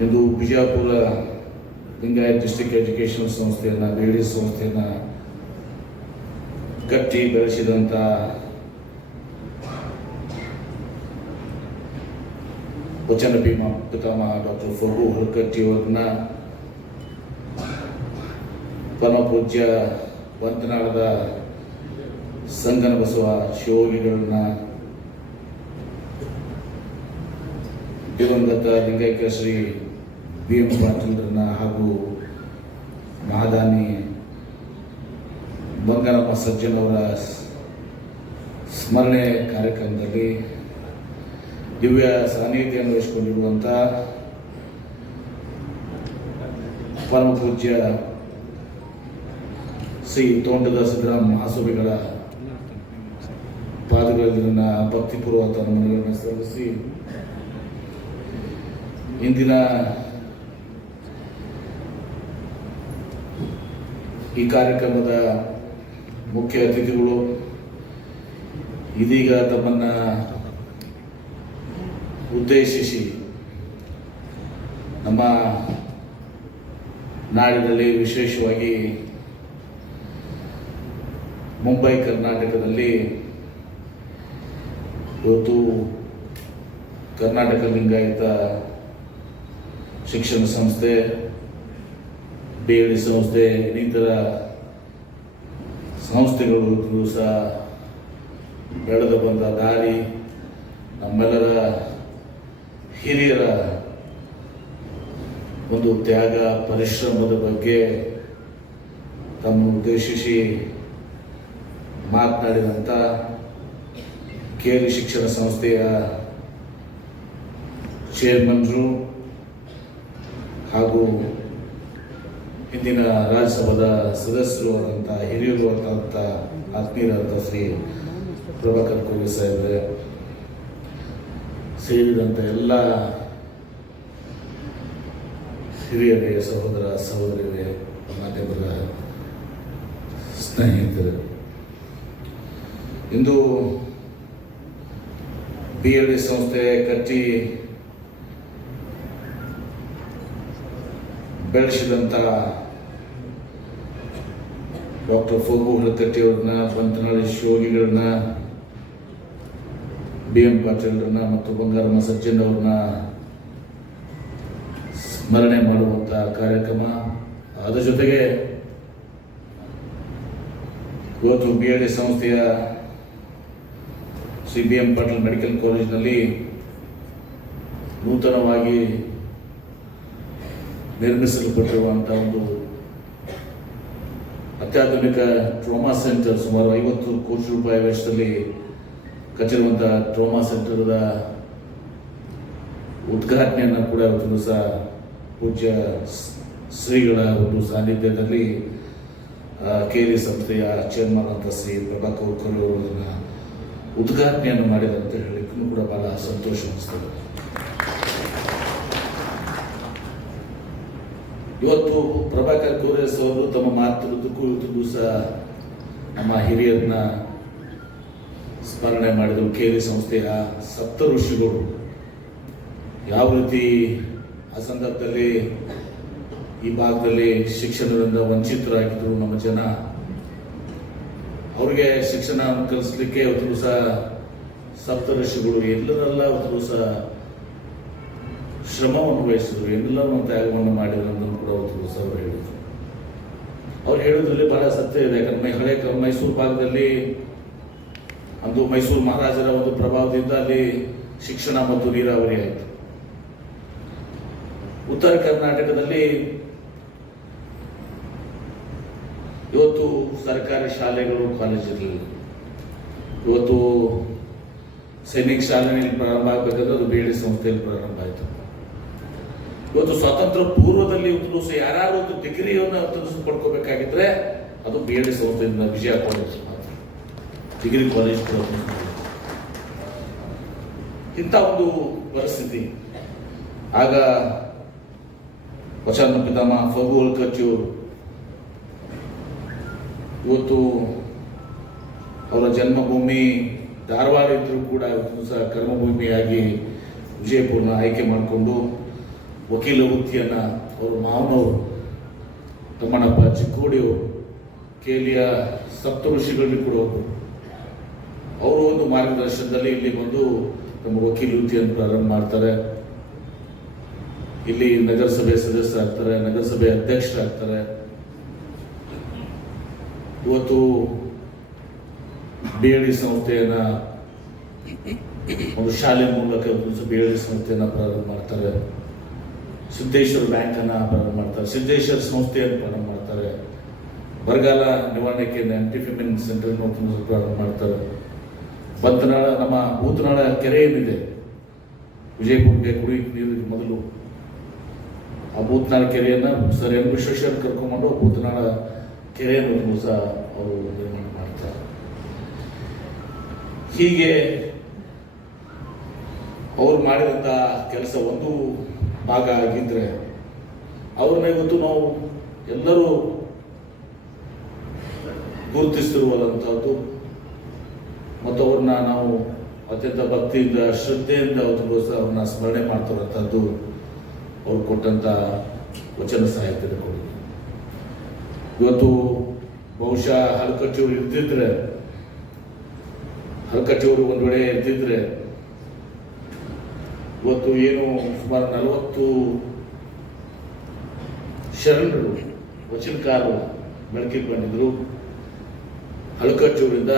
ಇಂದು Bijapur Lingayat district education ಸಂಸ್ಥೆಯನ್ನು, ಬೇಡಿ ಸಂಸ್ಥೆಯನ್ನು ಕಟ್ಟಿ ಬೆಳೆಸಿದಂಥ ವಚನ ಭೀಮ ಪಿತಾಮಹ ಡಾಕ್ಟರ್ ಫಗು ಹುಲ್ಕಟ್ಟಿ ಅವ್ರನ್ನ ಪರಮ ಪೂಜ್ಯ ವಂತನಾಳದ ಸಂಗನ ಬಸವ ಶಿವೋಗಿಗಳನ್ನ ದಿವಂಗತ ಲಿಂಗೈಕ್ಯ ಶ್ರೀ ಬಿ ಎಂ ಹಾಗೂ ಮಹಾದಾನಿ ಬಂಗನಪ್ಪ ಸಜ್ಜನವರ ಸ್ಮರಣೆ ಕಾರ್ಯಕ್ರಮದಲ್ಲಿ ದಿವ್ಯ ಸಾನ್ನಿಧ್ಯವನ್ನು ವಹಿಸಿಕೊಂಡಿರುವಂಥ ಪರಮ ಪೂಜ್ಯ ಶ್ರೀ ತೋಂಟದ ಸಿದ್ದರಾಮ ಮಹಾಸ್ವಾಮಿಗಳ ನನ್ನ ಭಕ್ತಿಪೂರ್ವಕ ನಮನಗಳನ್ನು ಸಲ್ಲಿಸಿ ಇಂದಿನ ಈ ಕಾರ್ಯಕ್ರಮದ ಮುಖ್ಯ ಅತಿಥಿಗಳು, ಇದೀಗ ತಮ್ಮನ್ನ ಉದ್ದೇಶಿಸಿ ನಮ್ಮ ನಾಡಿನಲ್ಲಿ ವಿಶೇಷವಾಗಿ ಮುಂಬೈ, ಕರ್ನಾಟಕದಲ್ಲಿ ಇವತ್ತು ಕರ್ನಾಟಕ ಲಿಂಗಾಯತ ಶಿಕ್ಷಣ ಸಂಸ್ಥೆ ಡಿ ಸಂಸ್ಥೆ, ಇನ್ನಿತರ ಸಂಸ್ಥೆಗಳು ಸಹ ಬೆಳೆದು ಬಂದ ದಾರಿ ನಮ್ಮೆಲ್ಲರ ಹಿರಿಯರ ಒಂದು ತ್ಯಾಗ, ಪರಿಶ್ರಮದ ಬಗ್ಗೆ ತಮ್ಮ ಉದ್ದೇಶಿಸಿ ಮಾತನಾಡಿದಂಥ ಕೇರಿ ಶಿಕ್ಷಣ ಸಂಸ್ಥೆಯ ಚೇರ್ಮನ್ರು ಹಾಗೂ ಇಂದಿನ ರಾಜ್ಯಸಭಾದ ಸದಸ್ಯರು ಆದಂಥ ಹಿರಿಯರು ಆದಂಥ ಆತ್ಮೀಯರಾದಂಥ ಶ್ರೀ ಪ್ರಭಾಕರ್ ಕೋವಿ ಸಾಹೇಬ್ರೆ ಸೇರಿದಂಥ ಎಲ್ಲ ಹಿರಿಯರಿಗೆ ಸಹೋದರ ಸಹೋದರಿಯರೇ, ಮಾಧ್ಯಮದ ಸ್ನೇಹಿತರು. ಇಂದು ಬಿ ಎಲ್ ಡಿ ಸಂಸ್ಥೆ ಕಟ್ಟಿ ಬೆಳೆಸಿದಂಥ ಡಾಕ್ಟರ್ ಫೋಗು ಹುಲಕಟ್ಟಿ ಅವ್ರನ್ನ ಪಂತನಾಳಿ ಶಿವೋಗಿಗಳನ್ನ ಬಿ ಎಂ ಪಾಟೀಲ್ರನ್ನ ಮತ್ತು ಬಂಗಾರಮ್ಮ ಸಜ್ಜನ್ ಅವ್ರನ್ನ ಸ್ಮರಣೆ ಮಾಡುವಂಥ ಕಾರ್ಯಕ್ರಮ. ಅದರ ಜೊತೆಗೆ ಇವತ್ತು ಬಿ ಎಲ್ ಡಿ ಸಂಸ್ಥೆಯ C B M Patil medical ಕಾಲೇಜಿನಲ್ಲಿ ನೂತನವಾಗಿ ನಿರ್ಮಿಸಲ್ಪಟ್ಟಿರುವಂಥ ಒಂದು ಅತ್ಯಾಧುನಿಕ ಟ್ರೋಮಾ ಸೆಂಟರ್, ಸುಮಾರು ಐವತ್ತು ಕೋಟಿ ರೂಪಾಯಿ ವೆಚ್ಚದಲ್ಲಿ ಕಚ್ಚಿರುವಂಥ ಟ್ರೋಮಾ ಸೆಂಟರ್ದ ಉದ್ಘಾಟನೆಯನ್ನು ಕೂಡ ಇವತ್ತು ದಿವಸ ಪೂಜ್ಯ ಶ್ರೀಗಳ ಒಂದು ಸಾನ್ನಿಧ್ಯದಲ್ಲಿ ಕೆ ಸಂಸ್ಥೆಯ ಚೇರ್ಮನ್ ಅಂತ ಶ್ರೀ ಪ್ರಭಾಕರ್ ಕರು ಅವರನ್ನ ಉದ್ಘಾಟನೆಯನ್ನು ಮಾಡಿದಂತ ಅಂತ ಕೂಡ ಬಹಳ ಸಂತೋಷ ಅನಿಸ್ತದೆ. ಇವತ್ತು ಪ್ರಭಾಕರ್ ಕೋರೇಸ್ ಅವರು ತಮ್ಮ ಮಾತೃತ್ವಕ್ಕೂ ಸಹ ನಮ್ಮ ಹಿರಿಯರನ್ನ ಸ್ಮರಣೆ ಮಾಡಿದರು. ಕೇರಿ ಸಂಸ್ಥೆಯ ಸಪ್ತ ಋಷಿಗಳು. ಯಾವ ರೀತಿ ಆ ಸಂದರ್ಭದಲ್ಲಿ ಈ ಭಾಗದಲ್ಲಿ ಶಿಕ್ಷಣದಿಂದ ವಂಚಿತರಾಗಿದ್ದರು ನಮ್ಮ ಜನ. ಅವ್ರಿಗೆ ಶಿಕ್ಷಣ ಕಲಿಸ್ಲಿಕ್ಕೆ ಅವತ್ತು ಸಹ ಸಪ್ತ ಋಷಿಗಳು ಎಲ್ಲರೆಲ್ಲ ಸಹ ದಿವಸ ಶ್ರಮವನ್ನು ವಹಿಸಿದ್ರು ಎಲ್ಲವನ್ನು ತ್ಯಾಗವನ್ನು ಮಾಡಿದ್ರು ಕೂಡ ಅವರು ಹೇಳಿದ್ರು. ಅವ್ರು ಹೇಳೋದ್ರಲ್ಲಿ ಬಹಳ ಸತ್ಯ ಇದೆ. ಯಾಕಂದ್ರೆ ಹಳೆ ಮೈಸೂರು ಭಾಗದಲ್ಲಿ ಅಂದು ಮೈಸೂರು ಮಹಾರಾಜರ ಒಂದು ಪ್ರಭಾವದಿಂದ ಅಲ್ಲಿ ಶಿಕ್ಷಣ ಮತ್ತು ನೀರಾವರಿ ಆಯಿತು. ಉತ್ತರ ಕರ್ನಾಟಕದಲ್ಲಿ ಇವತ್ತು ಸರ್ಕಾರಿ ಶಾಲೆಗಳು ಕಾಲೇಜ್ ಇವತ್ತು ಸೈನಿಕ ಶಾಲೆಯಲ್ಲಿ ಪ್ರಾರಂಭ ಆಗಬೇಕಂದ್ರೆ ಅದು ಬೇಡಿ ಸಂಸ್ಥೆಯಲ್ಲಿ ಪ್ರಾರಂಭ ಆಯಿತು. ಇವತ್ತು ಸ್ವಾತಂತ್ರ್ಯ ಪೂರ್ವದಲ್ಲಿ ಇವತ್ತು ಯಾರು ಒಂದು ಡಿಗ್ರಿಯನ್ನು ಇವತ್ತು ಪಡ್ಕೋಬೇಕಾಗಿದ್ರೆ ಅದು ಬಿ ಎಡ್ ಸಂಸ್ಥೆಯಿಂದ ವಿಜಯ ಕಾಲೇಜ್ ಡಿಗ್ರಿ ಕಾಲೇಜ್. ಇಂಥ ಒಂದು ಪರಿಸ್ಥಿತಿ ಆಗ ವಚನ ಪಿತಾಮ ಫಗು ಇವತ್ತು ಅವರ ಜನ್ಮಭೂಮಿ ಧಾರವಾಡ ಇದ್ರೂ ಕೂಡ ಇವತ್ತು ಸಹ ಕರ್ಮಭೂಮಿಯಾಗಿ ವಿಜಯಪುರನ ಆಯ್ಕೆ ಮಾಡಿಕೊಂಡು ವಕೀಲ ವೃತ್ತಿಯನ್ನು ಅವರು ಮಾವನವರು ತಮ್ಮಣ್ಣಪ್ಪ ಚಿಕ್ಕೋಡಿಯವರು, ಕೇಲಿಯ ಸಪ್ತ ಋಷಿಗಳಲ್ಲಿ ಕೂಡ ಒಬ್ಬರು. ಅವರು ಒಂದು ಮಾರ್ಗದರ್ಶನದಲ್ಲಿ ಇಲ್ಲಿ ಬಂದು ನಮ್ಮ ವಕೀಲ ವೃತ್ತಿಯನ್ನು ಪ್ರಾರಂಭ ಮಾಡ್ತಾರೆ. ಇಲ್ಲಿ ನಗರಸಭೆ ಸದಸ್ಯರಾಗ್ತಾರೆ ನಗರಸಭೆ ಅಧ್ಯಕ್ಷರಾಗ್ತಾರೆ. ಇವತ್ತು ಬಿ ಡಿ ಸಂಸ್ಥೆಯನ್ನ ಒಂದು ಶಾಲೆ ಮೂಲಕ ಬಿ ಡಿ ಸಂಸ್ಥೆಯನ್ನ ಪ್ರಾರಂಭ ಮಾಡ್ತಾರೆ. ಸಿದ್ದೇಶ್ವರ ಬ್ಯಾಂಕ್ ಅನ್ನ ಪ್ರಾರಂಭ ಮಾಡ್ತಾರೆ. ಸಿದ್ದೇಶ್ವರ ಸಂಸ್ಥೆಯನ್ನು ಪ್ರಾರಂಭ ಮಾಡ್ತಾರೆ. ಬರಗಾಲ ನಿವಾರಣೆಗೆ ಆ್ಯಂಟಿಫಿಮಿನ್ ಸೆಂಟರ್ ಪ್ರಾರಂಭ ಮಾಡ್ತಾರೆ. ಬಂತನಾಳ, ನಮ್ಮ ಭೂತನಾಳ ಕೆರೆ ಏನಿದೆ ವಿಜಯಪುರಕ್ಕೆ ಕುಡಿ ನೀರಿಗೆ ಮೊದಲು. ಆ ಭೂತನಾಳ ಕೆರೆಯನ್ನ ಸರ್ ಎಂ ವಿಶ್ವೇಶ್ವರ ಕರ್ಕೊಂಡ್ಬಂದು ಭೂತನಾಳ ಕೆರೆಯನ್ನು ದಿವಸ ಅವರು ನಿರ್ಮಾಣ ಮಾಡ್ತಾರೆ. ಹೀಗೆ ಅವ್ರು ಮಾಡಿದಂಥ ಕೆಲಸ ಒಂದು ಭಾಗ ಆಗಿದ್ರೆ ಅವ್ರನ್ನ ಇವತ್ತು ನಾವು ಎಲ್ಲರೂ ಗುರುತಿಸ್ತಿರುವಂಥದ್ದು ಮತ್ತು ಅವ್ರನ್ನ ನಾವು ಅತ್ಯಂತ ಭಕ್ತಿಯಿಂದ, ಶ್ರದ್ಧೆಯಿಂದ ಅವ್ರನ್ನ ಸ್ಮರಣೆ ಮಾಡ್ತಿರುವಂಥದ್ದು ಅವ್ರು ಕೊಟ್ಟಂಥ ವಚನ ಸಾಹಿತ್ಯದ ಕೊಡುಗೆ ಇವತ್ತು ಬಹುಶಃ ಹರಕಟ್ಟಿಯವರು ಇರ್ತಿದ್ರೆ ಹರಕಟ್ಟಿಯವರು ಒಂದು ವೇಳೆ ಇರ್ತಿದ್ರೆ ಇವತ್ತು ಏನು ಸುಮಾರು ನಲವತ್ತು ಶರಣರು, ವಚನಕಾರರು ಬೆಳಕಿಗೆ ಬಂದಿದ್ರು. ಹಳಕಟ್ಟೂರಿಂದ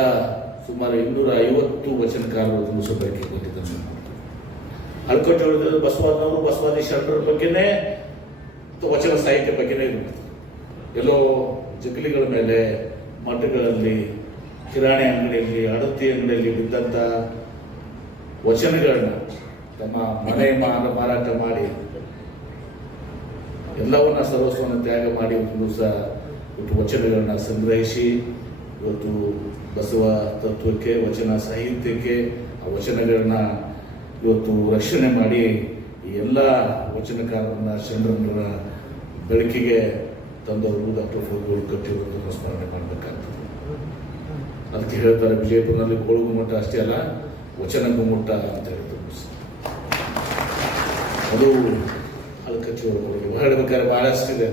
ಸುಮಾರು ಇನ್ನೂರ ಐವತ್ತು ವಚನಕಾರರು ತುಂಬ ಬೆಳಕಿಗೆ ಬಂದಿದ್ದಾರೆ ಹಳಕಟ್ಟೂರಿಂದ ಬಸವಾದವರು ಬಸವಾದಿ ಶರಣರ ಬಗ್ಗೆನೇ ವಚನ ಸಾಹಿತ್ಯ ಬಗ್ಗೆನೇ ಎಲ್ಲೋ ಜಗಲಿಗಳ ಮೇಲೆ, ಮಠಗಳಲ್ಲಿ, ಕಿರಾಣಿ ಅಂಗಡಿಯಲ್ಲಿ ಅಡತಿ ಅಂಗಡಿಯಲ್ಲಿ ಬಿದ್ದಂಥ ವಚನಗಳನ್ನ ತಮ್ಮ ಮನೆ ಮಾರ ಮಾರಾಟ ಮಾಡಿ. ಎಲ್ಲವನ್ನ ಸರ್ವಸ್ವವನ್ನು ತ್ಯಾಗ ಮಾಡಿ ಒಂದು ದಿವಸ ಇವತ್ತು ವಚನಗಳನ್ನ ಸಂಗ್ರಹಿಸಿ. ಇವತ್ತು ಬಸವ ತತ್ವಕ್ಕೆ, ವಚನ ಸಾಹಿತ್ಯಕ್ಕೆ, ಆ ವಚನಗಳನ್ನ ಇವತ್ತು ರಕ್ಷಣೆ ಮಾಡಿ ಈ ಎಲ್ಲ ವಚನಕಾರರನ್ನ ಚಂದ್ರನ ಬೆಳಕಿಗೆ ತಂದವರು ಡಾಕ್ಟರ್ ಕಟ್ಟಿ ಕಟ್ಟಿರುವುದನ್ನು ಸ್ಮರಣೆ ಮಾಡಬೇಕಾಗ್ತದೆ. ಅದಕ್ಕೆ ಹೇಳ್ತಾರೆ ವಿಜಯಪುರನಲ್ಲಿ ಗುಮ್ಮಟ ಅಷ್ಟೇ ಅಲ್ಲ, ವಚನ ಗುಮ್ಮಟ ಅಂತ ಹೇಳ್ತಾರೆ. ಅದು ಒಳಗೆ ಹೇಳ್ಬೇಕಾದ್ರೆ ಬಹಳಷ್ಟಿದೆ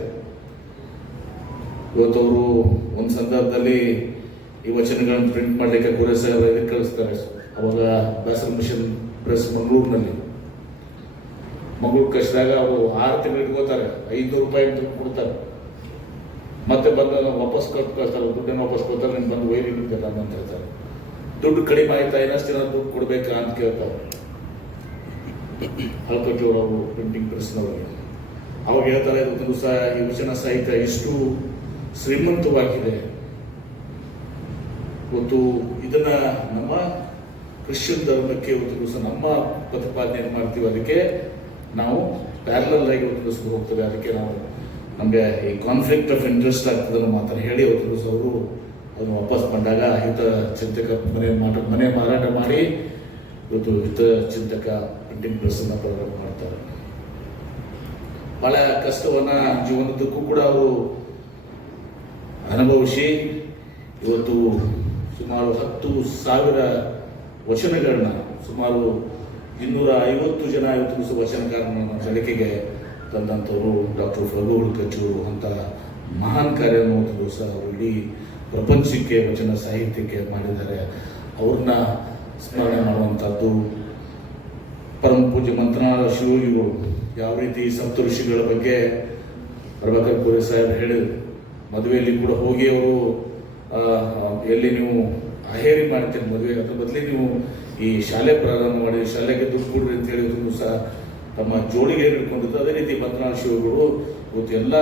ಇವತ್ತು ಅವರು ಒಂದು ಸಂದರ್ಭದಲ್ಲಿ ಈ ವಚನಗಳನ್ನು ಪ್ರಿಂಟ್ ಮಾಡಲಿಕ್ಕೆ ಗುರು ಸಾಹೇಬ್ ಇದಕ್ಕೆ ಕಳಿಸ್ತಾರೆ. ಅವಾಗ ಬ್ಯಾಸಲ್ ಮಿಷನ್ ಪ್ರೆಸ್ ಮಂಗಳೂರಿನಲ್ಲಿ. ಮಂಗಳೂರು ಕಳಿಸಿದಾಗ ಅವರು ಆರು ತಿಂಗಳು ಇಟ್ಕೋತಾರೆ ಐದುನೂರು ರೂಪಾಯಿ ಅಂತ ಕೊಡ್ತಾರೆ. ಮತ್ತೆ ಬಂದ ವಾಪಸ್ ಕೊಟ್ಟು ಕಳಿಸ್ತಾರೆ. ದುಡ್ಡನ್ನು ವಾಪಸ್ ಕೊಡ್ತಾರೆ. ನಿಮ್ಗೆ ಬಂದು ವೈರಿ ಅಂತ ಹೇಳ್ತಾರೆ. ದುಡ್ಡು ಕಡಿಮೆ ಆಯ್ತಾ? ಇನ್ನಷ್ಟು ಜನ ದುಡ್ಡು ಕೊಡ್ಬೇಕಾ ಅಂತ ಕೇಳ್ತಾರೆ. ಹಳಕಟ್ಟಿಯವರು ಪ್ರಿಂಟಿಂಗ್ ಪ್ರೆಸ್ನವರಿಗೆ ಅವಾಗ ಹೇಳ್ತಾರೆ ಇವತ್ತು ಸಹ ಈ ವಚನ ಸಾಹಿತ್ಯ ಎಷ್ಟು ಶ್ರೀಮಂತವಾಗಿದೆ. ಇವತ್ತು ಇದನ್ನ ನಮ್ಮ ಕ್ರಿಶ್ಚಿಯನ್ ಧರ್ಮಕ್ಕೆ ಒಂದು ದಿವಸ ನಮ್ಮ ಪ್ರತಿಪಾದನೆ ಮಾಡ್ತೀವಿ. ಅದಕ್ಕೆ ನಾವು ಪ್ಯಾರಲಲ್ ಆಗಿ ಒಂದು ದಿವಸ ಹೋಗ್ತೇವೆ. ಅದಕ್ಕೆ ನಾವು ನಮಗೆ ಈ ಕಾನ್ಫ್ಲಿಕ್ಟ್ ಆಫ್ ಇಂಟ್ರೆಸ್ಟ್ ಆಗ್ತದೆ ಮಾತ್ರ ಹೇಳಿ ಇವತ್ತು ದಿವಸ ಅವರು ಅದನ್ನು ವಾಪಸ್ ಬಂದಾಗ ಹಿತ ಚಿಂತಕ ಮನೆ ಮಾಟ ಮನೆ ಮಾರಾಟ ಮಾಡಿ, ಇವತ್ತು ಹಿತ ಚಿಂತಕ ಪ್ರಿಂಟಿಂಗ್ ಪ್ರೋಗ್ರಾಮ್ ಮಾಡ್ತಾರೆ ಬಹಳ ಕಷ್ಟವನ್ನ ಜೀವನದಕ್ಕೂ ಕೂಡ ಅವರು ಅನುಭವಿಸಿ ಇವತ್ತು ಸುಮಾರು ಹತ್ತು ಸಾವಿರ ವಚನಗಳನ್ನ, ಸುಮಾರು ಇನ್ನೂರ ಐವತ್ತು ಜನ ಐವತ್ತು ದಿವಸ ವಚನಕಾರರನ್ನ ಬಳಕೆಗೆ ತಂದಂಥವರು ಡಾಕ್ಟರ್ ಫಗು ಕಚೂರು ಅಂತ ಮಹಾನ್ ಕಾರ್ಯ ಅನ್ನುವಂಥದ್ದು ಸಹ ಅವರು ಇಡೀ ಪ್ರಪಂಚಕ್ಕೆ ವಚನ ಸಾಹಿತ್ಯಕ್ಕೆ ಮಾಡಿದ್ದಾರೆ. ಅವ್ರನ್ನ ಸ್ಮರಣೆ ಮಾಡುವಂಥದ್ದು ಪೂಜ್ಯ ಶಿವ ಶಿವಯೋಗಿಗಳು ಯಾವ ರೀತಿ ಸಪ್ತ ಋಷಿಗಳ ಬಗ್ಗೆ ಪ್ರಭಾಕರ್ ಕೋರೆ ಸಾಹೇಬ್ ಹೇಳಿದ್ರು. ಮದುವೆಯಲ್ಲಿ ಕೂಡ ಹೋಗಿ ಅವರು ಎಲ್ಲಿ ನೀವು ಅಹೇರಿ ಮಾಡ್ತೀರಿ ಮದುವೆ ಅದ್ರ ಬದಲಿ ನೀವು ಈ ಶಾಲೆ ಪ್ರಾರಂಭ ಮಾಡಿ, ಶಾಲೆಗೆ ದುಡ್ಡು ಕೊಡ್ರಿ ಅಂತ ಹೇಳಿದ್ರು ಸಹ ತಮ್ಮ ಜೋಡಿಗೆ ಹಿಡ್ಕೊಂಡಿದ್ದು ಅದೇ ರೀತಿ ಮಂತ್ರನಾಳ ಶಿವಗಳು ಇವತ್ತು ಎಲ್ಲ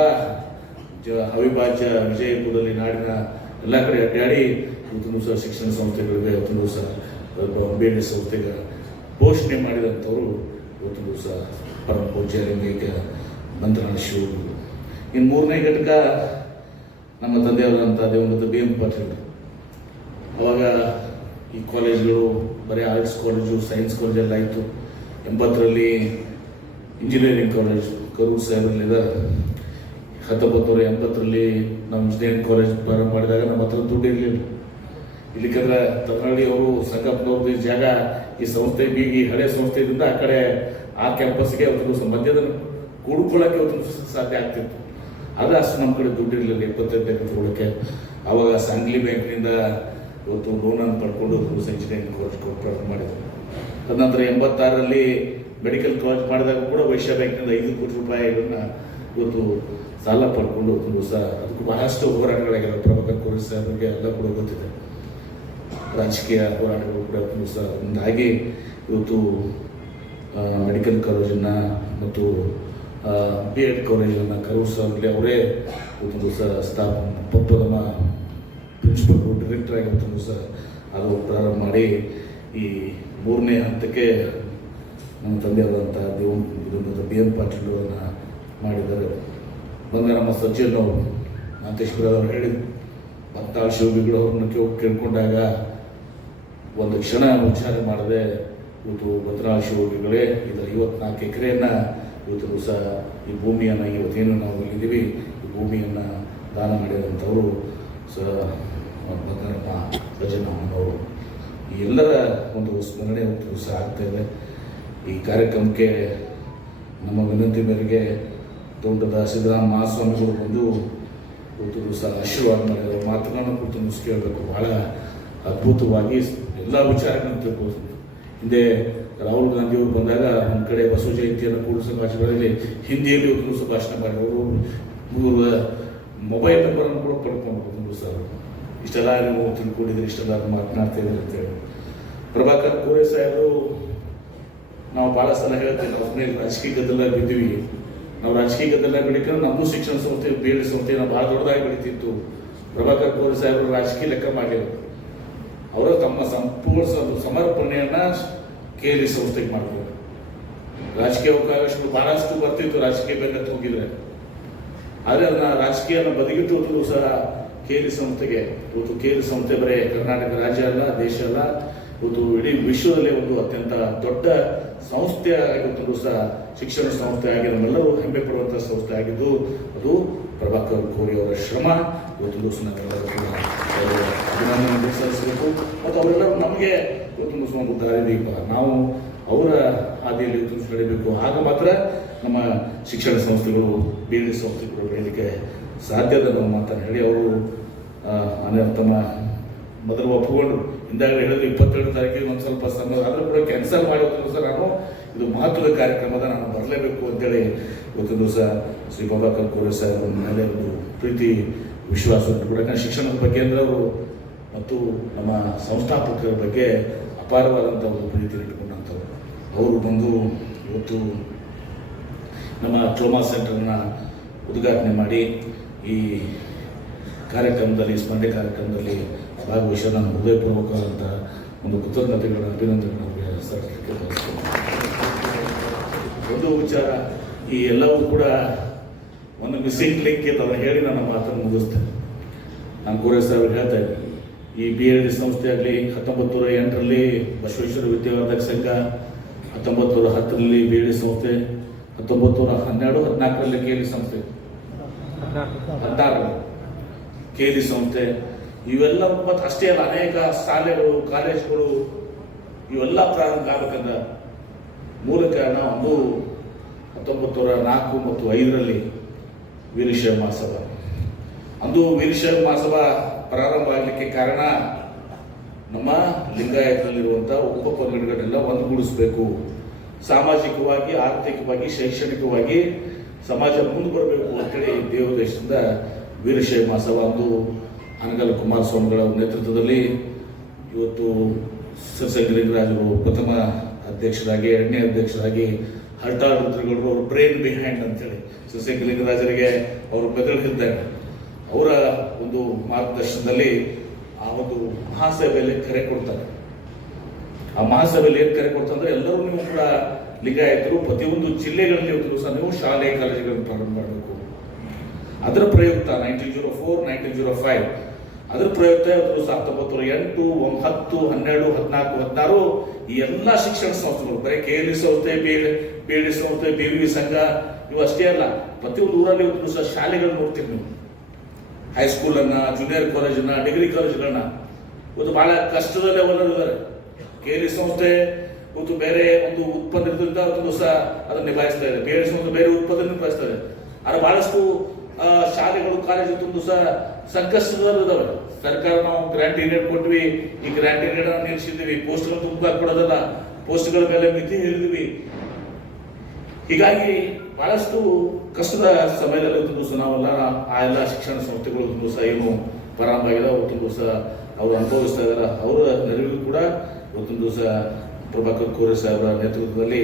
ಜ, ಅವಿಭಾಜ್ಯ ವಿಜಯಪುರದಲ್ಲಿ ನಾಡಿನ ಎಲ್ಲ ಕಡೆ ಅಡ್ಡಾಡಿ ಇವತ್ತು ಸಹ ಶಿಕ್ಷಣ ಸಂಸ್ಥೆಗಳಿವೆ ಇವತ್ತು ಸಹ ಬೇರೆ ಸಂಸ್ಥೆಗೆ ಘೋಷಣೆ ಮಾಡಿದಂಥವರು ಇವತ್ತು ದಿವಸ ಪರಮ ಪೂಜ್ಯ ಲಿಂಗೈಕ್ಯ ಮಂತ್ರಾಲಯ ಶಿವಗುರು. ಇನ್ನು ಮೂರನೇ ಘಟಕ ನಮ್ಮ ತಂದೆಯವರಂತ ದೇವಂತ ಬಿ ಎಂ ಪಾಟೀಲ್. ಅವಾಗ ಈ ಕಾಲೇಜ್ಗಳು, ಬರೀ ಆರ್ಟ್ಸ್ ಕಾಲೇಜು, ಸೈನ್ಸ್ ಕಾಲೇಜ್ ಎಲ್ಲ ಆಯಿತು ಎಂಬತ್ತರಲ್ಲಿ ಇಂಜಿನಿಯರಿಂಗ್ ಕಾಲೇಜ್ ಕರೂರ್ ಸಾಹೇಬರಲ್ಲಿದ್ದಾರೆ ಹತ್ತೊಂಬತ್ತು ಎಂಬತ್ತರಲ್ಲಿ ನಮ್ಮ ಇಂಜಿನಿಯರಿಂಗ್ ಕಾಲೇಜ್ ಪ್ರಾರಂಭ ಮಾಡಿದಾಗ ನಮ್ಮ ಹತ್ರ ದುಡ್ಡು ಇರಲಿಲ್ಲ. ಇಲ್ಲಿಕಂದ್ರೆ ತಮಿಳ್ನಾಡಿ ಅವರು ಸಂಗಪ್ಪನವ್ರದ್ದು ಜಾಗ ಈ ಸಂಸ್ಥೆ ಈ ಹಳೆ ಸಂಸ್ಥೆಯಿಂದ ಆ ಕಡೆ ಆ ಕ್ಯಾಂಪಸ್ಗೆ ಅವ್ರಿಗೂ ಮಧ್ಯದ ಕೂಡ್ಕೊಳ್ಳೋಕೆ ಅವತ್ತು ಸಾಧ್ಯ ಆಗ್ತಿತ್ತು. ಆದರೆ ಅಷ್ಟು ನಮ್ಮ ಕಡೆ ದುಡ್ಡು ಇರಲಿಲ್ಲ ಇಪ್ಪತ್ತೈದು ಬ್ಯಾಂಕ್ ತಗೊಳ್ಳೋಕ್ಕೆ ಆವಾಗ ಸಾಂಗ್ಲಿ ಬ್ಯಾಂಕ್ನಿಂದ ಇವತ್ತು ಲೋನನ್ನು ಪಡ್ಕೊಂಡು ದಿವಸ ಇಂಜಿನಿಯರಿಂಗ್ ಕೋರ್ಸ್ ಪ್ರಾರಂಭ ಮಾಡಿದ್ರು. ತದನಂತರ ಎಂಬತ್ತಾರರಲ್ಲಿ ಮೆಡಿಕಲ್ ಕಾಲೇಜ್ ಮಾಡಿದಾಗ ಕೂಡ ವೈಶ್ಯ ಬ್ಯಾಂಕ್ನಿಂದ ಐದು ಕೋಟಿ ರೂಪಾಯಿ ರೂಪಾಯಿಗಳನ್ನ ಇವತ್ತು ಸಾಲ ಪಡ್ಕೊಂಡು ದಿವಸ ಅದಕ್ಕೂ ಬಹಳಷ್ಟು ಹೋರಾಟಗಳಾಗಿರೋ ಪ್ರಭಾಕರ್ ಕೋರಿ ಅವರಿಗೆ ಎಲ್ಲ ಕೂಡ ಗೊತ್ತಿದೆ. ರಾಜಕೀಯ ಹೋರಾಟಗಳು ಕೂಡ ಒಂದು ಹಾಗೆ ಇವತ್ತು ಮೆಡಿಕಲ್ ಕಾಲೇಜನ್ನು ಮತ್ತು ಬಿ ಎಡ್ ಕಾಲೇಜನ್ನು ಕರೆಸಲ್ಲಿ ಅವರೇ ಇವತ್ತು ದಿವಸ ಸ್ಥಾಪ ಪ್ರಥಮ ಪ್ರಿನ್ಸಿಪಲ್ ಡೈರೆಕ್ಟರ್ ಆಗಿ ಇವತ್ತು ದಿವಸ ಅದು ಪ್ರಾರಂಭ ಮಾಡಿ ಈ ಮೂರನೇ ಹಂತಕ್ಕೆ ನಮ್ಮ ತಂದೆಯಾದಂಥ ದೇವನ್ ಇದನ್ನು ಬಿ ಎನ್ ಪಾಟೀಲ್ ಅವರನ್ನು ಮಾಡಿದ್ದಾರೆ. ಬಂದ ನಮ್ಮ ಸಚಿನ್ ಅವರು ಮಹಂತೇಶ್ವರ ಅವರು ಹೇಳಿದ್ರು. ಭಕ್ತಾಳ್ ಶಿವಬಿಗಳು ಅವ್ರನ್ನ ಕೇಳ್- ಕೇಳ್ಕೊಂಡಾಗ ಒಂದು ಕ್ಷಣ ವಿಚಾರ ಮಾಡದೆ ಇವತ್ತು ಭದ್ರಾ ಶಿವಗಳೇ ಇದರ ಐವತ್ನಾಲ್ಕು ಎಕರೆಯನ್ನು ಇವತ್ತು ಸಹ ಈ ಭೂಮಿಯನ್ನು ಇವತ್ತೇನು ನಾವು ಇಲ್ಲಿದ್ದೀವಿ, ಈ ಭೂಮಿಯನ್ನು ದಾನ ಮಾಡಿದಂಥವರು ಸ, ಭದ್ರಪ್ಪ ಭಜನಮ್ಮನವರು ಈ ಎಲ್ಲರ ಒಂದು ಸ್ಮರಣೆ ಇವತ್ತು ಸಹ ಇದೆ. ಈ ಕಾರ್ಯಕ್ರಮಕ್ಕೆ ನಮ್ಮ ವಿನಂತಿ ಮೇರೆಗೆ ತೋಟದ ಸಿದ್ದರಾಮ ಮಹಾಸ್ವಾಮಿಗಳು ಬಂದು ಇವತ್ತು ಸಹ ಆಶೀರ್ವಾದ ಮಾಡಿದ್ದಾರೆ. ಮಾತುಗಳನ್ನು ಕುರಿತು ನೀವು ಭಾಳ ಅದ್ಭುತವಾಗಿ ಎಲ್ಲ ವಿಚಾರಗಳನ್ನು ತಿಳ್ಬೋದು ಹಿಂದೆ ರಾಹುಲ್ ಗಾಂಧಿಯವರು ಬಂದಾಗ ನಮ್ಮ ಕಡೆ ಬಸವ ಜಯಂತಿಯನ್ನು ಕೂಡ ಭಾಷೆಗಳಲ್ಲಿ ಹಿಂದಿಯಲ್ಲಿ ದಿವಸ ಭಾಷಣ ಮಾಡಿದವರು ಮೂರು ಮೊಬೈಲ್ ನಂಬರನ್ನು ಕೂಡ ಪಡ್ಕೊಂಡು ದಿವಸ ಇಷ್ಟೆಲ್ಲ ನೀವು ತಿಳ್ಕೊಂಡಿದ್ರೆ ಇಷ್ಟೆಲ್ಲ ಮಾತನಾಡ್ತಾ ಇದ್ದೀರಿ ಅಂತೇಳಿ ಪ್ರಭಾಕರ್ ಕೋರೆ ಸಾಹೇಬರು, ನಾವು ಭಾಳ ಸಲ ಹೇಳ್ತೇವೆ, ನಾವು ರಾಜಕೀಯ ಗದ್ದಲ ಬಿದ್ದೀವಿ. ನಾವು ರಾಜಕೀಯ ಗದ್ದಲ ಬೆಳಿಕೊಂಡು ನಮ್ಮದು ಶಿಕ್ಷಣ ಸಂಸ್ಥೆ, ಬೇರೆ ಸಂಸ್ಥೆ ನಾವು ಭಾಳ ದೊಡ್ಡದಾಗಿ ಬೆಳೀತಿತ್ತು. ಪ್ರಭಾಕರ್ ಕೋರೆ ಸಾಹೇಬರು ರಾಜಕೀಯ ಲೆಕ್ಕ ಮಾಡಿದ್ರು. ಅವರು ತಮ್ಮ ಸಂಪೂರ್ಣ ಸಮರ್ಪಣೆಯನ್ನ ಕೆ ಎಲ್ ಇ ಸಂಸ್ಥೆಗೆ ಮಾಡಿದ್ರು. ರಾಜಕೀಯ ಅವಕಾಶಗಳು ಬಹಳಷ್ಟು ಬರ್ತಿತ್ತು ರಾಜಕೀಯ ಬೆನ್ನತ್ತು ಹೋಗಿದ್ರೆ. ಆದರೆ ಅದನ್ನ ರಾಜಕೀಯನ ಇವತ್ತು ಸಹ ಕೆ ಎಲ್ ಇ ಸಂಸ್ಥೆಗೆ. ಇವತ್ತು ಕೆ ಎಲ್ ಇ ಸಂಸ್ಥೆ ಬರೀ ಕರ್ನಾಟಕ ರಾಜ್ಯ ಅಲ್ಲ, ದೇಶ ಅಲ್ಲ. ಇವತ್ತು ಇಡೀ ವಿಶ್ವದಲ್ಲೇ ಒಂದು ಅತ್ಯಂತ ದೊಡ್ಡ ಸಂಸ್ಥೆ ಆಗಿದ್ದು ಸಹ ಶಿಕ್ಷಣ ಸಂಸ್ಥೆ ಆಗಿ ನಮ್ಮೆಲ್ಲರೂ ಹೆಮ್ಮೆ ಪಡುವಂಥ ಸಂಸ್ಥೆ ಆಗಿದ್ದು, ಅದು ಪ್ರಭಾಕರ್ ಕೋರಿ ಅವರ ಶ್ರಮ. ಇವತ್ತು ಅಭಿನಂದನೆ ಸಲ್ಲಿಸಬೇಕು. ಮತ್ತು ಅವರೆಲ್ಲರೂ ನಮಗೆ ಇವತ್ತು ಸ್ವಾಮಿ ಒಂದು ದಾರಿದೀಪ ನಾವು ಅವರ ಹಾದಿಯಲ್ಲಿ ತುಂಬಿಸಿ ನಡೀಬೇಕು ಆಗ ಮಾತ್ರ ನಮ್ಮ ಶಿಕ್ಷಣ ಸಂಸ್ಥೆಗಳು, ಬೇರೆ ಸಂಸ್ಥೆಗಳು ಬೆಳೀಲಿಕ್ಕೆ ಸಾಧ್ಯದ ನಾವು ಮಾತನ್ನು ಹೇಳಿ ಅವರು ತಮ್ಮ ಮೊದಲು ಒಪ್ಪಿಕೊಂಡ್ರು ಹಿಂದಾಗಲೇ ಹೇಳಿದ್ರು ಇಪ್ಪತ್ತೆರಡು ತಾರೀಕಿಗೆ ಒಂದು ಸ್ವಲ್ಪ ಸಮಯ ಆದರೂ ಕೂಡ ಕ್ಯಾನ್ಸಲ್ ಮಾಡಿ ಸರ್ ನಾನು. ಇದು ಮಹತ್ವದ ಕಾರ್ಯಕ್ರಮದ ನಾನು ಬರಲೇಬೇಕು ಅಂತೇಳಿ ಇವತ್ತು ದಿವಸ ಶ್ರೀ ಬಾಬಾ ಕಲ್ಕೂರ ಸಾಹೇಬರ ಮೇಲೆ ಒಂದು ಪ್ರೀತಿ ವಿಶ್ವಾಸವನ್ನು ಕೂಡ ಶಿಕ್ಷಣದ ಬಗ್ಗೆ ಅಂದರೆ ಅವರು ಮತ್ತು ನಮ್ಮ ಸಂಸ್ಥಾಪಕರ ಬಗ್ಗೆ ಅಪಾರವಾದಂಥ ಒಂದು ಪ್ರೀತಿ ಇಟ್ಟುಕೊಂಡಂಥವ್ರು. ಅವರು ಬಂದು ಇವತ್ತು ನಮ್ಮ ಟ್ರೋಮಾ ಸೆಂಟರ್ನ ಉದ್ಘಾಟನೆ ಮಾಡಿ ಈ ಕಾರ್ಯಕ್ರಮದಲ್ಲಿ, ಸ್ಪರ್ಧೆ ಕಾರ್ಯಕ್ರಮದಲ್ಲಿ ಭಾಗವಹಿಸಿ ನಾನು ಹೃದಯಪೂರ್ವಕವಾದಂಥ ಒಂದು ಕೃತಜ್ಞತೆಗಳನ್ನು ಅಭಿನಂದನೆಗಳನ್ನು ಸಲ್ಲಿಸಲಿಕ್ಕೆ ಒಂದು ವಿಚಾರ, ಈ ಎಲ್ಲವೂ ಕೂಡ ಒಂದು ಮಿಸ್ಸಿಂಗ್ ಲಿಂಕ್ ಇತ್ತು ಅದನ್ನು ಹೇಳಿ ನನ್ನ ಮಾತನ್ನು ಮುಗಿಸ್ತೇನೆ. ನಾನು ಕೋರೆ ಸಾಹೇಬ್ ಹೇಳ್ತಾ ಇದ್ದೀನಿ ಈ ಬಿ ಎಲ್ ಡಿ ಸಂಸ್ಥೆ ಆಗಲಿ ಹತ್ತೊಂಬತ್ತು ನೂರ ಎಂಟರಲ್ಲಿ ಬಸವೇಶ್ವರ ವಿದ್ಯಾವರ್ಧಕ ಸಂಘ ಹತ್ತೊಂಬತ್ತು ನೂರ ಹತ್ತರಲ್ಲಿ ಬಿ ಎಲ್ ಸಂಸ್ಥೆ ಹತ್ತೊಂಬತ್ತು ನೂರ ಹನ್ನೆರಡು, ಹದಿನಾಲ್ಕರಲ್ಲಿ ಕೆ ಎಲ್ ಸಂಸ್ಥೆ ಹದಿನಾರು ಕೆ ಎಲ್ ಸಂಸ್ಥೆ, ಇವೆಲ್ಲ ಮತ್ತು ಅಷ್ಟೇ ಅಲ್ಲ, ಅನೇಕ ಶಾಲೆಗಳು, ಕಾಲೇಜುಗಳು, ಇವೆಲ್ಲ ಪ್ರಾರಂಭ ಆಗಬೇಕಂದ ಮೂಲಕ ನಾವು ಒಂದು ಹತ್ತೊಂಬತ್ತು ನೂರ ನಾಲ್ಕು ಮತ್ತು ಐದರಲ್ಲಿ ವೀರಶೈವ ಮಹಾಸಭಾ ಅಂದು ವೀರಶೈವ ಮಹಾಸಭಾ ಪ್ರಾರಂಭ ಆಗಲಿಕ್ಕೆ ಕಾರಣ ನಮ್ಮ ಲಿಂಗಾಯತಲ್ಲಿರುವಂಥ ಉಪ ಪಂಗಡಗಳನ್ನೆಲ್ಲ ಒಂದುಗೂಡಿಸಬೇಕು. ಸಾಮಾಜಿಕವಾಗಿ, ಆರ್ಥಿಕವಾಗಿ, ಶೈಕ್ಷಣಿಕವಾಗಿ ಸಮಾಜ ಮುಂದೆ ಬರಬೇಕು ಅಂತೇಳಿ ದೇವದೇಶದಿಂದ ವೀರಶೈವ ಮಹಾಸಭಾ ಅಂದು ಅನಗಲ್ ಕುಮಾರಸ್ವಾಮಿಗಳ ನೇತೃತ್ವದಲ್ಲಿ ಇವತ್ತು ಸಸ್ಯಗಿರಿರಾಜರು ಪ್ರಥಮ ಅಧ್ಯಕ್ಷರಾಗಿ, ಎರಡನೇ ಅಧ್ಯಕ್ಷರಾಗಿ ಹರ್ಟಾಳ್ ರುದ್ರಗೌಡರು ಅವ್ರ ಬ್ರೈನ್ ಬಿಹೈಂಡ್ ಅಂತೇಳಿ ಸಸ್ಯಗಿರಿರಾಜರಿಗೆ ಅವರು ಬೆದರಿದ್ದಾರೆ ಅವರ ಒಂದು ಮಾರ್ಗದರ್ಶನದಲ್ಲಿ ಆ ಒಂದು ಮಹಾಸಭೆಯಲ್ಲಿ ಕರೆ ಕೊಡ್ತಾರೆ. ಆ ಮಹಾಸಭೆಯಲ್ಲಿ ಏನು ಕರೆ ಕೊಡ್ತಂದ್ರೆ ಎಲ್ಲರೂ ನೀವು ಕೂಡ ಲಿಂಗಾಯತರು, ಪ್ರತಿಯೊಂದು ಜಿಲ್ಲೆಗಳಲ್ಲಿ ಇವತ್ತು ಸಹ ನೀವು ಶಾಲೆ, ಕಾಲೇಜುಗಳನ್ನು ಪ್ರಾರಂಭ ಮಾಡಬೇಕು. ಅದರ ಪ್ರಯುಕ್ತ nineteen zero four nineteen zero five ಅದರ ಪ್ರಯುಕ್ತ ಇವತ್ತು ಸಹ ಹತ್ತೊಂಬತ್ತು, ಎಂಟು ಒಂಬ- ಹತ್ತು ಹನ್ನೆರಡು, ಹದಿನಾಲ್ಕು, ಹದಿನಾರು ಈ ಎಲ್ಲ ಶಿಕ್ಷಣ ಸಂಸ್ಥೆಗಳು, ಬರೀ ಕೆ ಎಲ್ ಇ ಸಂಸ್ಥೆ ಬಿ ಬಿ ಎಲ್ ಡಿ ಸಂಸ್ಥೆ ಬಿ ವಿ ಸಂಘ ನೀವು ಅಷ್ಟೇ ಅಲ್ಲ, ಪ್ರತಿಯೊಂದು ಊರಲ್ಲಿ ಒಂದು ಸಹ ಶಾಲೆಗಳು ನೋಡ್ತೀವಿ ನೀವು. ಹೈಸ್ಕೂಲನ್ನ ಜೂನಿಯರ್ ಕಾಲೇಜನ್ನ ಡಿಗ್ರಿ ಕಾಲೇಜ್ಗಳನ್ನ ಇವತ್ತು ಬಹಳ ಕಷ್ಟದಲ್ಲೇ ಇದ್ದಾರೆ ಕೆ ಎಲ್ ಇ ಸಂಸ್ಥೆ ಇವತ್ತು ಬೇರೆ ಒಂದು ಉತ್ಪನ್ನ ಇರೋದ್ರಿಂದ ಅವತ್ತು ಸಹ ಅದನ್ನು ನಿಭಾಯಿಸ್ತಾ ಇದೆ. ಬೇರೆ ಸಂಸ್ಥೆ ಬೇರೆ ಉತ್ಪನ್ನ ನಿಭಾಯಿಸ್ತಾ ಇದೆ. ಆದರೆ ಬಹಳಷ್ಟು ಶಾಲೆಗಳು ಕಾಲೇಜು ತುಂಬ ಸಹ ಸಂಕಷ್ಟದಲ್ಲಿದ್ದಾವೆ ಸರ್ಕಾರ ನಾವು ಗ್ರಾಂಟ್ ಏನೇಟ್ ಕೊಟ್ವಿ, ಈ ಗ್ರಾಂಟ್ ಏನೇಟ್ ನಿಲ್ಲಿಸಿದ್ದೀವಿ ಪೋಸ್ಟ್ಗಳು ತುಂಬ ಕೊಡೋದಲ್ಲ. ಪೋಸ್ಟ್ಗಳ ಮೇಲೆ ಮಿತಿ ಹೇಳಿದ್ವಿ ಹೀಗಾಗಿ ಬಹಳಷ್ಟು ಕಷ್ಟದ ಸಮಯದಲ್ಲಿ ಒಂದು ದಿವಸ ನಾವೆಲ್ಲ ಆ ಎಲ್ಲ ಶಿಕ್ಷಣ ಸಂಸ್ಥೆಗಳು ಒಂದು ದಿವಸ ಏನು ಪ್ರಾರಂಭ ಆಗಿದೆ ಅವತ್ತೊಂದು ದಿವಸ ಅವರು ಅನುಭವಿಸ್ತಾ ಇದ್ದಾರೆ ಅವರ ನೆರವಿಗೂ ಕೂಡ ಇವತ್ತೊಂದು ದಿವಸ ಪ್ರಭಾಕರ್ ಕೋರೆ ಸಾಹೇಬರ ನೇತೃತ್ವದಲ್ಲಿ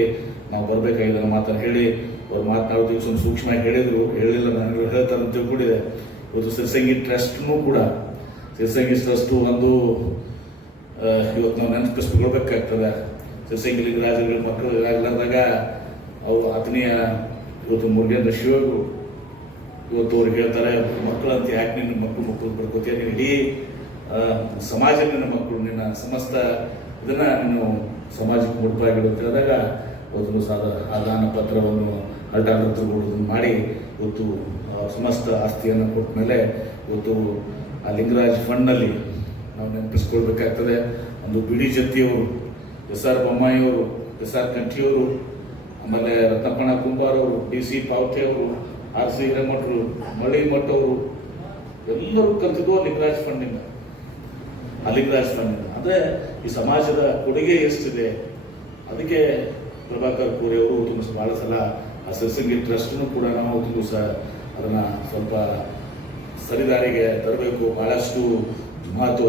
ನಾವು ಬರಬೇಕಾಗಿದೆ ಮಾತನ್ನು ಹೇಳಿ, ಅವ್ರು ಮಾತನಾಡೋದಕ್ಕೆ ಸ್ವಲ್ಪ ಒಂದು ಸೂಕ್ಷ್ಮವಾಗಿ ಹೇಳಿದ್ರು, ಹೇಳಿಲ್ಲ ನನಗೆ ಹೇಳ್ತಾರೆ ತಿಳ್ಕೊಂಡಿದೆ ಇವತ್ತು ಸಿರ್ಸಂಗಿ ಟ್ರಸ್ಟ್ನೂ ಕೂಡ, ಸಿರ್ಸಂಗಿ ಟ್ರಸ್ಟು ಒಂದು ಇವತ್ತು ನಾವು ನೆನಪಿಸ್ಕೊಳ್ಬೇಕಾಗ್ತದೆ. ಸಿರ್ಸಂಗಿ ರಾಜ್ಯಗಳ ಮಕ್ಕಳು ಇರಾಗ್ಲಾರ್ದಾಗ ಅವು ಆತ್ಮೀಯ ಇವತ್ತು ಮುರುಗೇಂದ್ರ ಶಿವರು ಇವತ್ತು ಅವ್ರು ಹೇಳ್ತಾರೆ, ಮಕ್ಕಳು ಅಂತ ಯಾಕೆ ನಿನ್ನ ಮಕ್ಕಳು ಮಕ್ಕಳು ಬರ್ಕೋತೀಯ ನೀನು ಇಡೀ ಸಮಾಜ ನಿನ್ನ ಮಕ್ಕಳು, ನಿನ್ನ ಸಮಸ್ತ ಇದನ್ನ ನೀನು ಸಮಾಜಕ್ಕೆ ಮುಡುಪಾಗಿಡು ಅಂತ ಹೇಳಿದಾಗ ಅವತ್ತು ಸಾಧ ಆ ದಾನ ಪತ್ರವನ್ನು ಅಲ್ಟಾಡೋದನ್ನು ಮಾಡಿ ಇವತ್ತು ಸಮಸ್ತ ಆಸ್ತಿಯನ್ನು ಕೊಟ್ಟ ಮೇಲೆ ಇವತ್ತು ಆ ಲಿಂಗರಾಜ್ ಫಂಡ್ನಲ್ಲಿ ನಾವು ನೆನಪಿಸ್ಕೊಳ್ಬೇಕಾಗ್ತದೆ. ಒಂದು ಬಿಡಿ ಜತ್ತಿಯವರು ಎಸ್ ಆರ್ ಬೊಮ್ಮಾಯಿಯವರು, ಎಸ್ ಆರ್ ಕಂಠಿಯವರು ಆಮೇಲೆ ರತ್ನಪ್ಪಣ ಕುಂಬಾರ್ ಅವರು, ಡಿ ಸಿ ಪಾವತಿ ಅವರು, ಆರ್ ಸಿ ಹಿರೇಮಠರು, ಮಳ್ಳಿ ಮಠ ಅವರು, ಎಲ್ಲರೂ ಕಲ್ತಿದ್ದು ಲಿಂಗರಾಜ್ ಫಂಡಿಂದ. ಆ ಲಿಂಗರಾಜ್ ಫಂಡಿಂದ. ಅಂದರೆ ಈ ಸಮಾಜದ ಕೊಡುಗೆ ಎಷ್ಟಿದೆ, ಅದಕ್ಕೆ ಪ್ರಭಾಕರ್ ಕೋರಿ ಅವರು ತುಂಬ ಬಹಳ ಸಲ ಆ ಸಿರ್ಸಂಗಿ ಟ್ರಸ್ಟ್ನು ಕೂಡ ನಾವು ತುಂಬ ಸಹ ಅದನ್ನ ಸ್ವಲ್ಪ ಸರಿದಾರಿಗೆ ತರಬೇಕು. ಬಹಳಷ್ಟು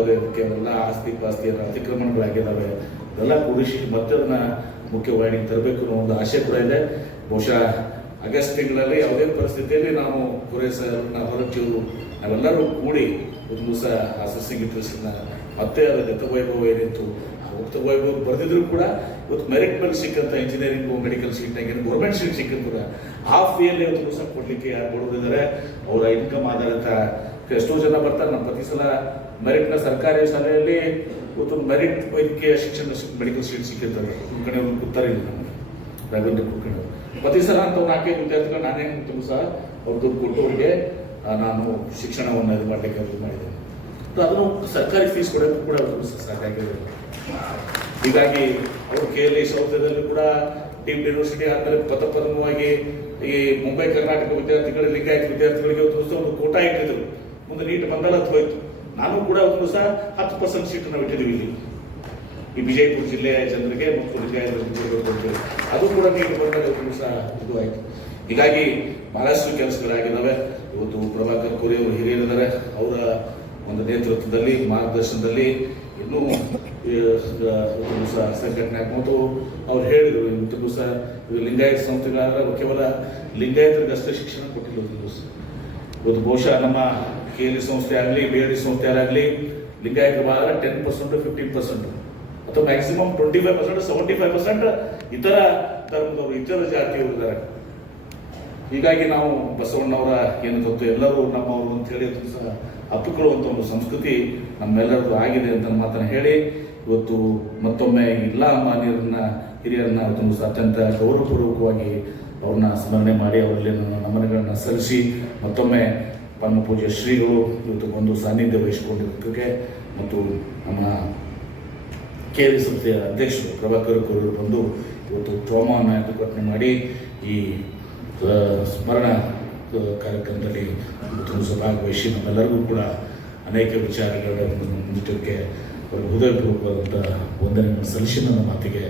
ಅದಕ್ಕೆ ಎಲ್ಲ ಆಸ್ತಿ ಪಾಸ್ತಿಯನ್ನು ಅತಿಕ್ರಮಣಗಳಾಗಿದ್ದಾವೆ. ಇದೆಲ್ಲ ಕೂಡಿಸಿ ಮತ್ತೆ ಅದನ್ನ ಮುಖ್ಯವಾಗಿ ತರಬೇಕು ಅನ್ನೋ ಒಂದು ಆಶೆ ಕೂಡ ಇದೆ. ಬಹುಶಃ ಆಗಸ್ಟ್ ತಿಂಗಳಲ್ಲಿ ಯಾವುದೇ ಪರಿಸ್ಥಿತಿಯಲ್ಲಿ ನಾವು ಕುರೆ ಸರ್ನ ಹೊರಟಿಯವರು ನಾವೆಲ್ಲರೂ ಕೂಡಿ ಒಂದು ದಿವಸ ಆ ಸಿರ್ಸಂಗಿ ಟ್ರಸ್ಟ್ನ ಮತ್ತೆ ಅದರ ಗತವೈಭವ ಏನಿತ್ತು, ಆ ಗತವೈಭವ ಬರೆದಿದ್ರು ಕೂಡ ಇವತ್ತು ಮೆರಿಟ್ ಮೇಲೆ ಸಿಕ್ಕಂತ ಇಂಜಿನಿಯರಿಂಗ್ ಮೆಡಿಕಲ್ ಸೀಟ್ನಾಗ ಗೌರ್ಮೆಂಟ್ ಸೀಟ್ ಸಿಕ್ಕಂತ ಕೂಡ ಆ ಫೀಯಲ್ಲಿ ಒಂದು ದಿವಸ ಕೊಡ್ಲಿಕ್ಕೆ ಯಾರು ಕೊಡೋದಿದ್ದಾರೆ ಅವರ ಇನ್ಕಮ್ ಆಧಾರಿತ ಎಷ್ಟೋ ಜನ ಬರ್ತಾರೆ. ನಮ್ಮ ಪ್ರತಿ ಸಲ ಮೆರಿಟ್ನ ಸರ್ಕಾರಿ ಶಾಲೆಯಲ್ಲಿ ಇವತ್ತು ಮೆರಿಟ್ ವೈದ್ಯಕೀಯ ಶಿಕ್ಷಣ ಮೆಡಿಕಲ್ ಸೀಟ್ ಸಿಕ್ಕಿರ್ತಾರೆ. ಕುಲಕರ್ಣಿ ಒಂದು ಕೂತಾರೆ ಇಲ್ಲ. ಅವರು ಪ್ರತಿ ಸಲ ಅಂತ ಒಂದು ನಾಲ್ಕೈದು ವಿದ್ಯಾರ್ಥಿಗಳು ನಾನೇ ತುಂಬ ಸಹ ಅವ್ರ ದುಡ್ಡು ಕೊಟ್ಟು ಅವರಿಗೆ ನಾನು ಶಿಕ್ಷಣವನ್ನು ಇದು ಮಾಡಲಿಕ್ಕೆ ಇದು ಮಾಡಿದ್ದೇನೆ ಅದನ್ನು ಸರ್ಕಾರಿ ಫೀಸ್ ಕೊಡೋಕ್ಕೂ ಕೂಡ ಸಹ ಆಗಿದೆ. ಹೀಗಾಗಿ ಅವರು ಕೆ ಎಲ್ ಇ ಸೌಧದಲ್ಲಿ ಕೂಡ ಡೀಮ್ಡ್ ಯೂನಿವರ್ಸಿಟಿ ಆದರೆ ಪಥಪರಮವಾಗಿ ಈ ಮುಂಬೈ, ಕರ್ನಾಟಕ ವಿದ್ಯಾರ್ಥಿಗಳು ಲಿಂಗಾಯತ್ ವಿದ್ಯಾರ್ಥಿಗಳಿಗೆ ಒಂದು ಒಂದು ಕೋಟಾ ಇಟ್ಟಿದ್ರು. ಮುಂದೆ ನೀಟ್ ಬಂದಾಗ ಹೋಯ್ತು. ನಾನು ಕೂಡ ಒಂದು ದಿವಸ ಹತ್ತು ಪರ್ಸೆಂಟ್ ಸೀಟನ್ನು ಬಿಟ್ಟಿದ್ದೀವಿ ಇಲ್ಲಿ. ಈ ವಿಜಯಪುರ ಜಿಲ್ಲೆಯ ಜನರಿಗೆ ಮತ್ತು ಕೊಡಬೇಕು ಅದು ಕೂಡ ನೀವು ಬಂದಾಗ ದಿವಸ ಇದು ಆಯ್ತು. ಹೀಗಾಗಿ ಬಹಳಷ್ಟು ಕೆಲಸಗಳಾಗಿದ್ದಾವೆ. ಇವತ್ತು ಪ್ರಭಾಕರ್ ಕೋರಿ ಅವರು ಹಿರಿಯರಿದ್ದಾರೆ ಅವರ ಒಂದು ನೇತೃತ್ವದಲ್ಲಿ, ಮಾರ್ಗದರ್ಶನದಲ್ಲಿ ಇನ್ನೂ ದಿವಸ ಸಂಘಟನೆ ಆಗ್ಬೋದು. ಅವ್ರು ಹೇಳಿದರು ಇವತ್ತು ದಿವಸ ಲಿಂಗಾಯತ ಸಂಸ್ಥೆಗಳಾದ್ರೆ ಕೇವಲ ಲಿಂಗಾಯತರಿಗೆ ಅಷ್ಟೇ ಶಿಕ್ಷಣ ಕೊಟ್ಟಿಲ್ಲ ಒಂದು ಇವತ್ತು ಬಹುಶಃ ನಮ್ಮ ಕೆ ಸಂಸ್ಥೆ ಆಗಲಿ ಬಿ ಎಲ್ ಸಂಸ್ಥೆ ಆಗಲಿ ಲಿಂಗಾಯತ ಭಾಗ ಟೆನ್ ಪರ್ಸೆಂಟ್ ಫಿಫ್ಟೀನ್ ಪರ್ಸೆಂಟ್ ಅಥವಾ maximum twenty five percent seventy five percent ಇತರ ಧರ್ಮದವರು, ಇತರ ಜಾತಿಯವರು ಇದ್ದಾರೆ. ಹೀಗಾಗಿ ನಾವು ಬಸವಣ್ಣವರ ಏನು ಗೊತ್ತು ಎಲ್ಲರೂ ನಮ್ಮವರು ಅಂತ ಹೇಳಿ ಸಹ ಅಪ್ಪಿಕೊಳ್ಳುವಂಥ ಒಂದು ಸಂಸ್ಕೃತಿ ನಮ್ಮೆಲ್ಲರದ್ದು ಆಗಿದೆ ಅಂತ ಮಾತನ್ನು ಹೇಳಿ, ಇವತ್ತು ಮತ್ತೊಮ್ಮೆ ಇಲ್ಲ ಮಾನ್ಯರನ್ನ, ಹಿರಿಯರನ್ನ ತುಂಬ ಅತ್ಯಂತ ಗೌರವಪೂರ್ವಕವಾಗಿ ಅವ್ರನ್ನ ಸ್ಮರಣೆ ಮಾಡಿ ಅವರಲ್ಲಿ ನಮನಗಳನ್ನು ಸಲ್ಲಿಸಿ ಮತ್ತೊಮ್ಮೆ ಪರಮ ಪೂಜ್ಯ ಶ್ರೀಗಳು ಇವತ್ತು ಒಂದು ಸಾನ್ನಿಧ್ಯ ವಹಿಸಿಕೊಂಡಿದ್ದಕ್ಕೆ ಮತ್ತು ನಮ್ಮ ಕೆ ವಿ ಸಂಸ್ಥೆಯ ಅಧ್ಯಕ್ಷರು ಪ್ರಭಾಕರ್ ಕೋರೂರು ಬಂದು ಇವತ್ತು ಟ್ರಾಮಾವನ್ನು ಉದ್ಘಾಟನೆ ಮಾಡಿ ಈ ಸ್ಮರಣ ಕಾರ್ಯಕ್ರಮದಲ್ಲಿ ಸಹ ಭಾಗವಹಿಸಿ ನಮ್ಮೆಲ್ಲರಿಗೂ ಕೂಡ ಅನೇಕ ವಿಚಾರಗಳ ಮುಂದಿಟ್ಟಕ್ಕೆ ಅವರು ಹೃದಯಪೂರ್ವಕವಾದಂಥ ವಂದನೆಯನ್ನು ಸಲ್ಲಿಸಿ ನನ್ನ ಮಾತಿಗೆ